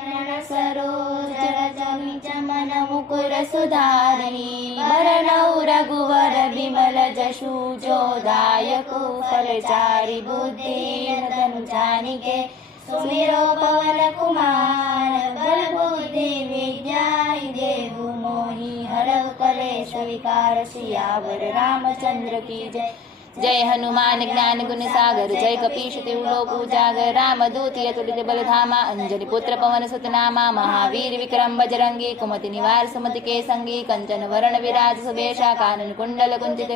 सरोज रजनी चमन मुकुर सुधारणी वरनौ रघुवर बिमल जशु जोदायकु फलचारि बुद्धि धनु जानिके सुमिरो पवन कुमार बल बुद्धि विद्या देहु मोहि हरव कलेश विकार सियावर रामचंद्र की जय। जय हनुमान ज्ञान गुण सागर जय कपीश तिहु लोक उजागर राम दूत अतुलित बल धामा अंजनी पुत्र पवन सुत नामा महावीर विक्रम बजरंगी कुमति निवार सुमति के संगी कंचन वरण विराज सुबेशा कानन कुंडल कुंचित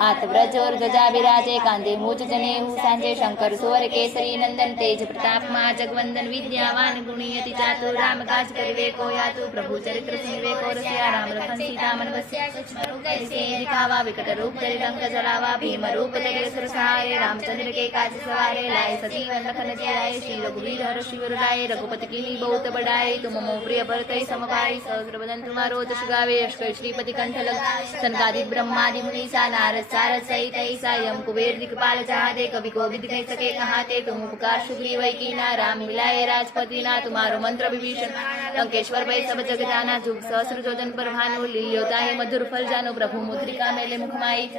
हाथ ब्रज और ध्वजा विराजे कांधे मूछ जनेऊ सांजे शंकर सुवर केसरी नंदन तेज प्रताप मा जगवंदन विद्यावान गुणी अति चातुर राम काज करिवे को यातु प्रभु चरित्र सुनिवे को रसिया राम लखन सीता मन बसिया सूक्ष्म रूप धरि दिखावा विकट रूप धरि लंक जलावा भीम रूप धरि सुर सहारे रामचंद्र के काज सवारे लाए सजीवन लखन जियाए श्री रघुवीर हर शिवर लाए रघुपति कीनी बहुत बढ़ाए तुम मो प्रिय भरतहि समभाई सहस्र बदन तुम्हारो जश गावे अष्ट श्रीपति कंठ लगाए सनकादिक ब्रह्मादि मुनीसा नारद सारद सहित ऐसा यम कुबेर दिक्पाल चाहते कवि कोविद कह सके कहाते तुम उपकार सुग्रीव कीना राम मिलाए राजपति ना तुम्हारो मंत्र विभीषण लंकेश्वर भय सब जग जाना जुग सहस्र जोजन पर भानु लील्योता है मधुर फल जानो प्रभु मुद्रिका मेले मुखमाई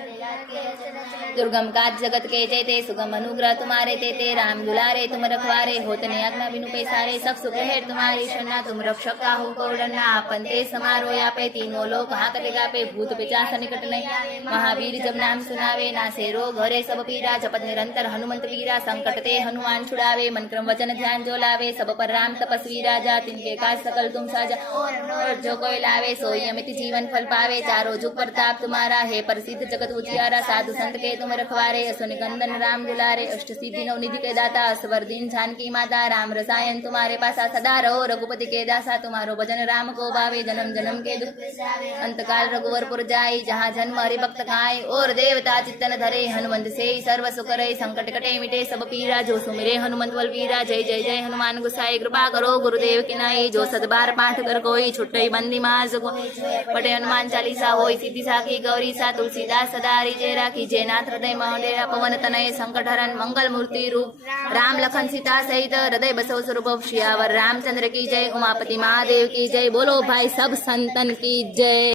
दुर्गम काज जगत के जेते सुगम अनुग्रह तुम्हारे तेते राम दुलारे तुम रखवारे होतने आज्ञा बिनु पैसारे सब सुख है तुम्हारी शरणा तुम रक्षक काहू को डरना आपन ते समारो यापे तीनों लोक हाकते गापे भूत पिचास निकट नहीं महावीर जब नाम सुनावे नासे रोग हरे सब पीरा जपत निरंतर हनुमंत वीरा संकट ते हनुमान छुड़ावे मन क्रम वचन ध्यान जो लावे सब पर राम तपस्वी राजा तिनके काज सकल तुम साजा और जो कोई लावे सोई अमित जीवन फल पावे चारों जुग प्रताप तुम्हारा है प्रसिद्ध जगत उजियारा साधु संत के तुम रखवारे असुन कंदन राम दुलारे अष्ट सिद्धि नव निधि के दाता असवर दीन जानकी माता राम रसायन तुम्हारे पासा सदा रहो रघुपति के दासा तुम्हारो भजन राम को भावे जन्म जन्म के दुख अंतकाल रघुवरपुर जाई जहाँ जन्म हरि भक्त खाए और देवता चित्तन धरे हनुमंत से सर्व सुख रहे संकट कटे मिटे सब पीरा जो सुमिरे हनुमंत बल वीरा जय जय जय हनुमान गुसाई कृपा करो गुरुदेव की नाई जो सदबार पाठ कर कोई छुट्टई बंदी माज पटे हनुमान चालीसा होई सिद्धि साखी गौरी सा तुलसीदास सदारी जय राखी जय नाथ हृदय महादेव पवन तनय संकट हरण मंगल मूर्ति रूप राम लखन सीता सहित हृदय बसव स्वरूप श्यावर रामचंद्र की जय उमापति महादेव की जय बोलो भाई सब संतन की जय।